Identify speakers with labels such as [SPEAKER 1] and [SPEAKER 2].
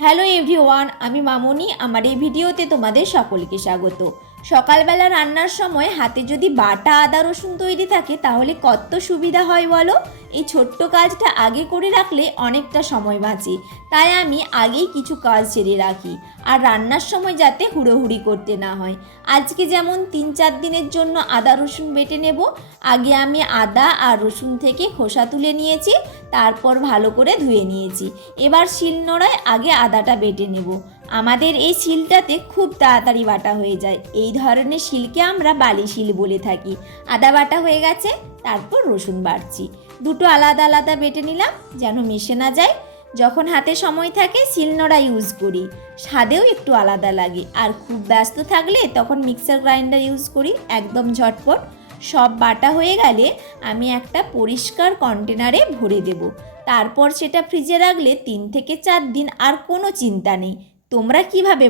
[SPEAKER 1] Hello everyone আমি মামনি। আমার এই ভিডিওতে তোমাদের সকলকে স্বাগত। সকালবেলা রান্নার সময় হাতে যদি বাটা, আদা, রসুন তৈরি থাকে, তাহলে কত সুবিধা হয় বলো? এই ছোট্ট কাজটা আগে করে রাখলে অনেকটা সময় বাঁচে। তাই আমি আগেই কিছু কাজ সেরে রাখি। আর রান্নার সময় যাতে হুড়োহুড়ি করতে না হয়। আজকে যেমন তিন চার দিনের জন্য আদা, রসুন বেটে নেব, আগে আমি আদা আর রসুন থেকে খোসা তুলে নিয়েছি, তারপর ভালো করে ধুয়ে নিয়েছি। এবার শিলনোড়ায় আগে আদাটা বেটে নেব। আমাদের এই শিলটাতে খুব তাড়াতাড়ি বাটা হয়ে যায়। এই ধরনের শিলকে আমরা বালি শিল বলে থাকি। আদা বাটা হয়ে গেছে, তারপর রসুন বাড়ছি। দুটো আলাদা আলাদা বেটে নিলাম, যেন মিশে না যায়। যখন হাতে সময় থাকে শিলনোড়া ইউজ করি। স্বাদেও একটু আলাদা লাগে। আর খুব ব্যস্ত থাকলে তখন মিক্সার গ্রাইন্ডার ইউজ করি, একদম ঝটপট। সব বাটা হয়ে গেলে আমি একটা পরিষ্কার কন্টেনারে ভরে দেব। তারপর সেটা ফ্রিজে রাখলে তিন থেকে চার দিন আর কোনো চিন্তা নেই। তোমরা কীভাবে